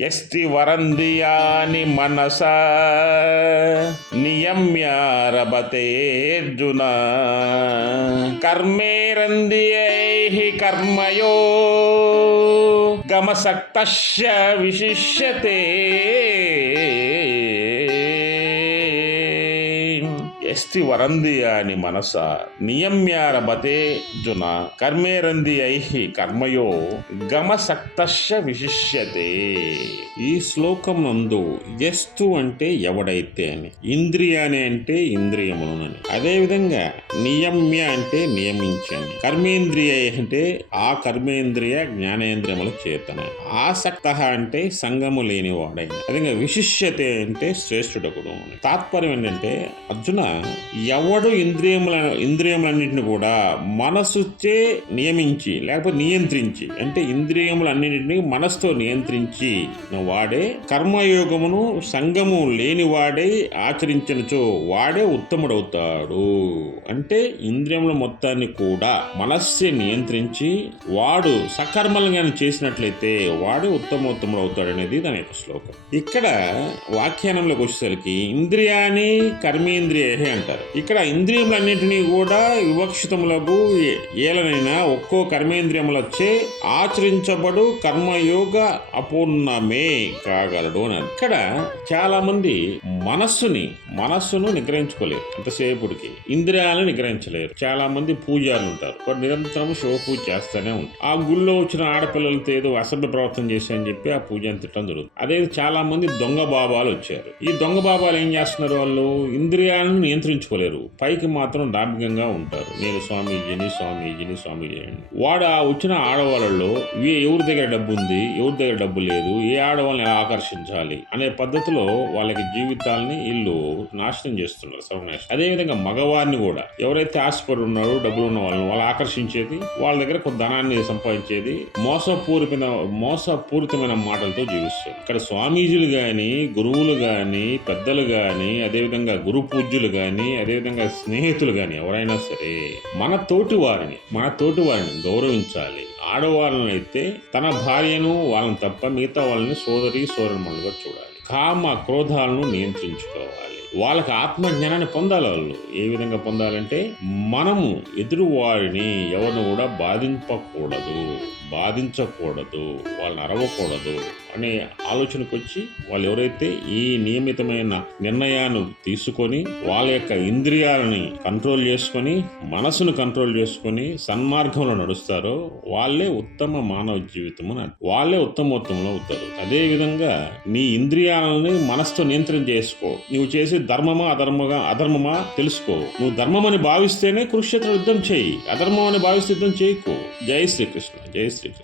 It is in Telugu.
ఎస్తి వరందియాని మనస నియమ్యారభతేర్జున కర్మేరందియై కర్మయో గమసక్త విశిష్యతే. ఎస్తి వరందియాని మనస నియమ్యారభతే జున కర్మేరంది ఐహి కర్మయో గమసక్తస్య విశిష్యతే. ఈ శ్లోకం నందు ఎస్తు అంటే ఎవడైతే అని ఇంద్రియాని అంటే ఇంద్రియములని అదేవిధంగా నియమ్య అంటే నియమించని. కర్మేంద్రియ అంటే ఆ కర్మేంద్రియ జ్ఞానేంద్రియముల చేతన. ఆసక్త అంటే సంగము లేని వాడైన అదేవిధంగా విశిష్యతే అంటే శ్రేష్ఠుడకుడు తాత్పర్యం ఏంటంటే అర్జున ఎవడు ఇంద్రియముల ఇంద్రియములన్నింటిని కూడా మనసుచే నియమించి లేకపోతే నియంత్రించి అంటే ఇంద్రియములన్నింటినీ మనసుతో నియంత్రించి వాడే కర్మయోగమును సంగము లేని వాడే ఆచరించినచో వాడే ఉత్తముడవుతాడు. అంటే ఇంద్రియముల మొత్తాన్ని కూడా మనస్సే నియంత్రించి వాడు సకర్మలుగా చేసినట్లయితే వాడే ఉత్తమోత్తముడు అవుతాడు అనేది దాని యొక్క శ్లోకం. ఇక్కడ వాఖ్యానంలోకి వచ్చేసరికి ఇంద్రియాన్ని కర్మేంద్రియ అంటారు. ఇక్కడ ఇంద్రియములన్నింటినీ కూడా వివక్షితములకు ఏలనైనా ఒక్కో కర్మేంద్రియములచే ఆచరించబడు కర్మయోగ అపూర్ణమే. కాగలడు అని ఇక్కడ చాలా మంది మనస్సుని మనస్సును నిగ్రహించుకోలేరు. అంతసేపుడికి ఇంద్రియాలను నిగ్రహించలేరు. చాలా మంది పూజారులు ఉంటారు. వారు నిరంతరం శివ పూజ చేస్తూనే ఉంటారు. ఆ గుళ్ళో వచ్చిన ఆడపిల్లలతో ఏదో అసభ్య ప్రవర్తన చేశారని చెప్పి ఆ పూజ తిట్టడం జరుగుతుంది. అదే చాలా మంది దొంగ బాబాలు వచ్చారు. ఈ దొంగ బాబాలు ఏం చేస్తున్నారు వాళ్ళు? ఇంద్రియాలను నియంత్రించుకోలేరు. పైకి మాత్రం డాంబికంగా ఉంటారు. నేను స్వామీజీని స్వామీజీని స్వామీజీని వాడు ఆ వచ్చిన ఆడవాళ్ళలో ఎవరి దగ్గర డబ్బు ఉంది? ఎవరి దగ్గర డబ్బు లేదు? ఏ ఆడవాళ్ళని ఆకర్షించాలి అనే పద్ధతిలో వాళ్ళకి జీవితాలని ఇల్లు నాశనం చేస్తున్నారు సర్వనాశనం అదేవిధంగా మగవారిని కూడా ఎవరైతే ఆశపడి ఉన్నారో డబ్బులు ఉన్న వాళ్ళని వాళ్ళు ఆకర్షించేది వాళ్ళ దగ్గర కొంత ధనాన్ని సంపాదించేది మోసపూరితమైన మోసపూరితమైన మాటలతో జీవిస్తారు ఇక్కడ స్వామీజీలు కానీ గురువులు కానీ పెద్దలు కానీ అదేవిధంగా గురు పూజ్యులు కానీ అదేవిధంగా స్నేహితులు కానీ ఎవరైనా సరే మన తోటి వారిని మన తోటి వారిని గౌరవించాలి. ఆడవాళ్ళని అయితే తన భార్యను వాళ్ళని తప్ప మిగతా వాళ్ళని సోదరి సోదరుమణులుగా చూడాలి. కామ క్రోధాలను నియంత్రించుకోవాలి. వాళ్ళకి ఆత్మజ్ఞానాన్ని పొందాలి వాళ్ళు. ఏ విధంగా పొందాలంటే మనము ఎదురు వారిని ఎవరిని కూడా బాధింపకూడదు బాధించకూడదు వాళ్ళని అరవకూడదు అనే ఆలోచనకు వచ్చి వాళ్ళు ఎవరైతే ఈ నియమితమైన నిర్ణయాన్ని తీసుకొని వాళ్ళ యొక్క ఇంద్రియాలని కంట్రోల్ చేసుకొని మనసును కంట్రోల్ చేసుకొని సన్మార్గంలో నడుస్తారో వాళ్ళే ఉత్తమ మానవ జీవితం అని వాళ్ళే ఉత్తమోత్తములు అవుతారు. అదేవిధంగా నీ ఇంద్రియాలని మనసుతో నియంత్రణ చేసుకో. నువ్వు చేసే ధర్మమా అధర్మగా అధర్మమా తెలుసుకో. నువ్వు ధర్మమని భావిస్తేనే కురుక్షేత్ర యుద్ధం చేయి. అధర్మం అని భావిస్తే యుద్ధం చేయకు. జై శ్రీకృష్ణ. జై శ్రీకృష్ణ.